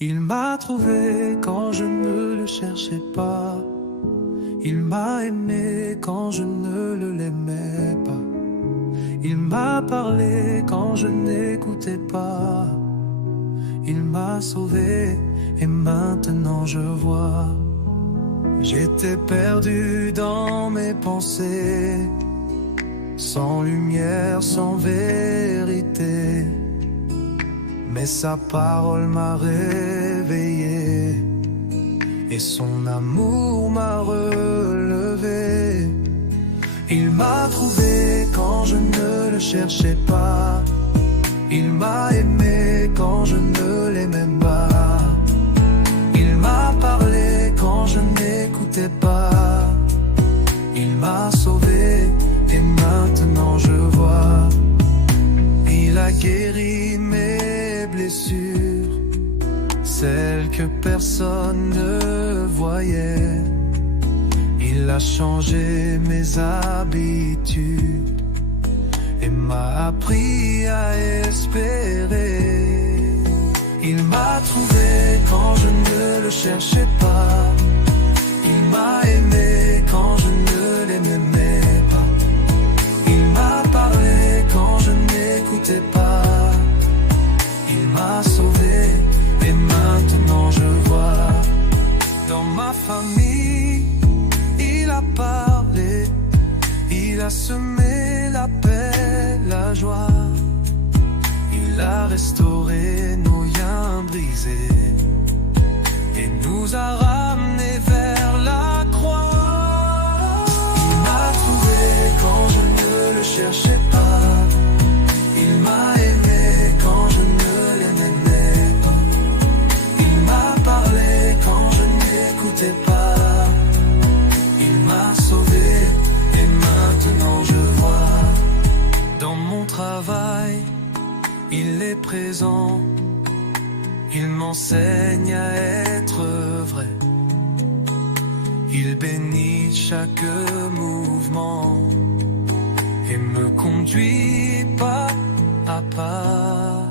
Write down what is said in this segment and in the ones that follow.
Il m'a trouvé quand je ne le cherchais pas. Il m'a aimé quand je ne l'aimais pas. Il m'a parlé quand je n'écoutais pas. Il m'a sauvé et maintenant je vois. J'étais perdu dans mes pensées, sans lumière, sans vérité. Mais sa parole m'a réveillé et son amour m'a relevé. Il m'a trouvé quand je ne le cherchais pas. Il m'a aimé quand je ne l'aimais pas. Il m'a parlé quand je n'écoutais pas. Il m'a sauvé et maintenant je vois. Il a guéri mes blessures, celles que personne ne voyait. Il a changé mes habitudes et m'a appris à espérer. Il m'a trouvé quand je ne le cherchais pas. Il m'a aimé quand je ne l'aimais pas. Il m'a parlé quand je n'écoutais pas. Il m'a sauvé et maintenant je vois. Dans ma famille, il a parlé. Il a semé la paix, la joie. Il a restauré nos liens brisés et nous a ramenés vers la croix. Il m'a trouvé quand je ne le cherchais pas. Il m'a aimé quand je ne l'aimais pas. Il m'a parlé quand je n'écoutais pas. Il m'a sauvé et maintenant je vois. Dans mon travail, il est présent. Il m'enseigne à être vrai. Il bénit chaque mouvement et me conduit pas à pas.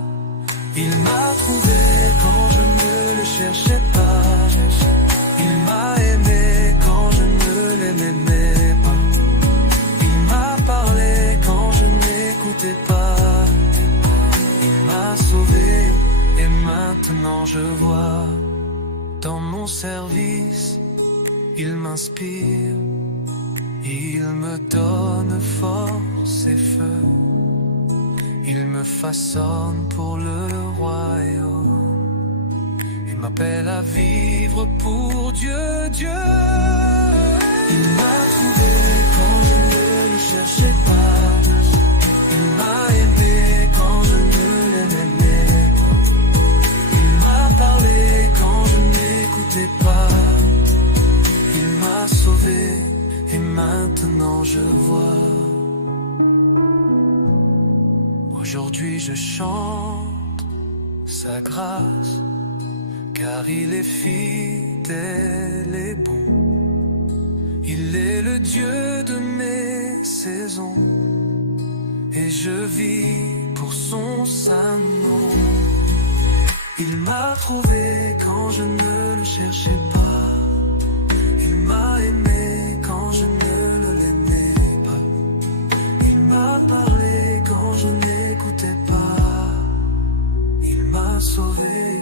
Il m'a trouvé quand je ne le cherchais pas. Il m'a aimé quand je ne l'aimais pas. Il m'a parlé quand je n'écoutais pas. Il m'a sauvé et maintenant je vois. Dans mon service, il m'inspire. Il me donne force et feu. Il me façonne pour le royaume et m'appelle à vivre pour Dieu, Dieu. Il m'a trouvé quand je ne le cherchais pas. Il m'a aimé quand je ne l'aimais pas. Il m'a parlé quand je n'écoutais pas. Il m'a sauvé et maintenant je vois. Aujourd'hui je chante sa grâce, car il est fidèle et bon. Il est le Dieu de mes saisons et je vis pour son saint nom. Il m'a trouvé quand je ne le cherchais pas. Il m'a aimé quand je ne l'aimais pas. Il m'a parlé quand je n'écoutais pas. Il m'a sauvé